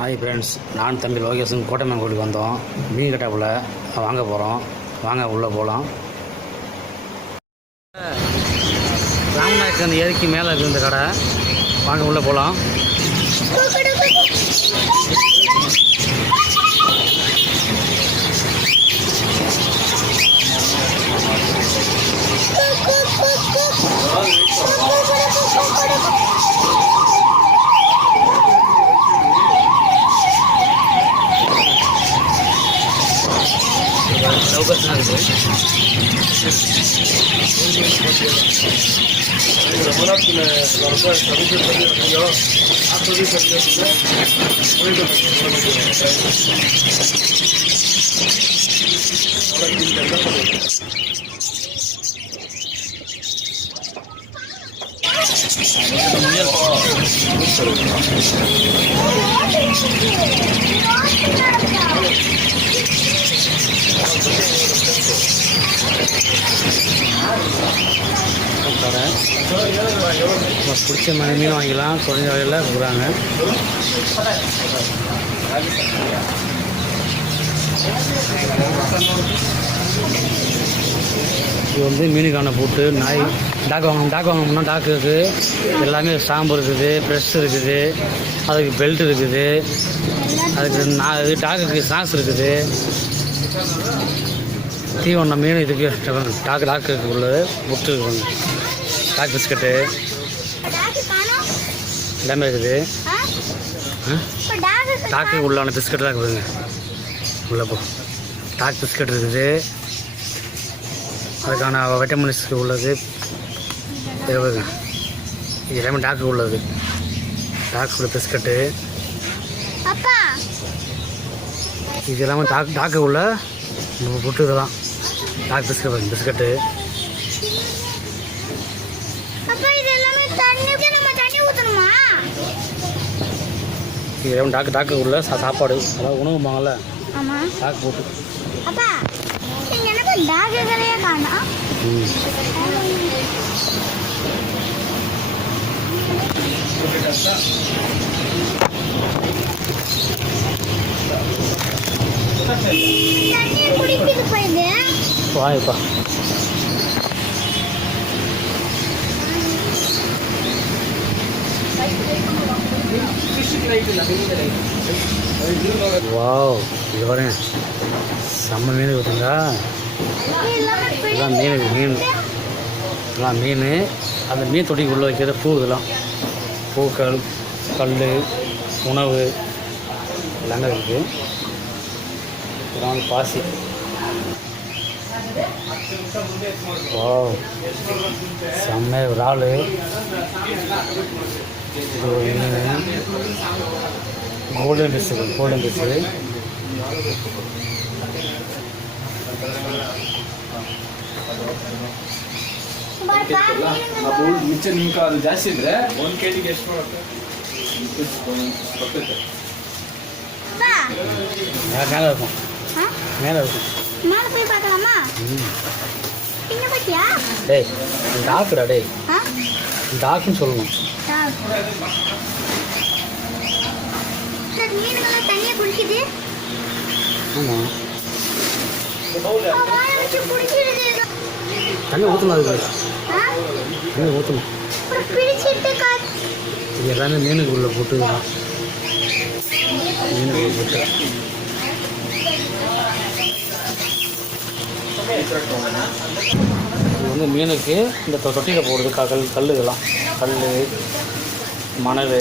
Hi friends, நான் தம்பி location கோட்டைமன் கோயிலுக்கு வந்தோம். மீன் கட்டாப்புல வாங்க போகிறோம். வாங்க உள்ளே போகலாம். ராமநாயக்கன் ஏரிக்கு மேலே இருக்குது இந்த கடை. வாங்க உள்ளே போகலாம். பிடிச்ச மாதிரி மீன் வாங்கிக்கலாம். குறைஞ்ச வகையில் கொடுக்குறாங்க. இது வந்து மீனுக்கான பூட்டு. டாக் வாங்கணும்னா டாக்கு இருக்குது. எல்லாமே ஸ்டாம்பு இருக்குது, ப்ரெஷ் இருக்குது, அதுக்கு பெல்ட் இருக்குது, அதுக்கு டாக்குக்கு ஸ்நாக்ஸ் இருக்குது. தீவனம் மீன் இதுக்கு டாக்கு உள்ளது முட்டு இருக்குது. டாக் பிஸ்கட்டு எல்லாமே இருக்குது. டாக்கு உள்ளான பிஸ்கட்லாம் இருக்குதுங்க. உள்ளே போ டாக் பிஸ்கட் இருக்குது. அதுக்கான வைட்டமின்ஸ்க்கு உள்ளது இருக்குதுங்க. இது எல்லாமே டாக்கு உள்ளது. டாக்கு உள்ள பிஸ்கட்டு இது எல்லாமே டாக்கு உள்ள புட்டு. இதெல்லாம் டாக் பிஸ்கட்டு. இது எல்லாமே டாக்கு உள்ள சாப்பாடு, அதாவது உணவுமாங்கல்ல, டாக்கு போட்டு. வாய்ப்பா வாவ், இது பாருங்க, செம்ம மீன் இருக்குதுங்களா. இதெல்லாம் இதெல்லாம் மீன். அந்த மீன் தொட்டிக்கு உள்ளே வைக்கிற பூ. இதெல்லாம் பூக்கள், கல், உணவு எல்லாமே இருக்குது. இதெல்லாம் வந்து பாசி. வாவ், செம்ம இறால். மீன் கோல்டன் ஃபிஷ். ಮಿಚ್ಚ ನಿಮ್ಗೆ ಅದು ಜಾಸ್ತಿ ಇದ್ರೆ 1 kg ಎಷ್ಟು மேலே இருக்கும். மேலே போய் பார்க்கலாமா? பின்ன பாத்தியா? டேய் டாக்டரா? டேய் டாக்டர்னு சொல்லணும். சார் மீனுங்கெல்லாம் தண்ணியை குடிக்குது. ஆமாம், தண்ணி ஊற்றணும். அதுக்கு தண்ணி ஊற்றணும். இது எல்லாமே மீனுக்கு உள்ள போட்டு. மீனுக்கு போட்டு இது வந்து மீனுக்கு இந்த தொட்டியில் போடுறது. கல் இதெல்லாம் கல், மணல்,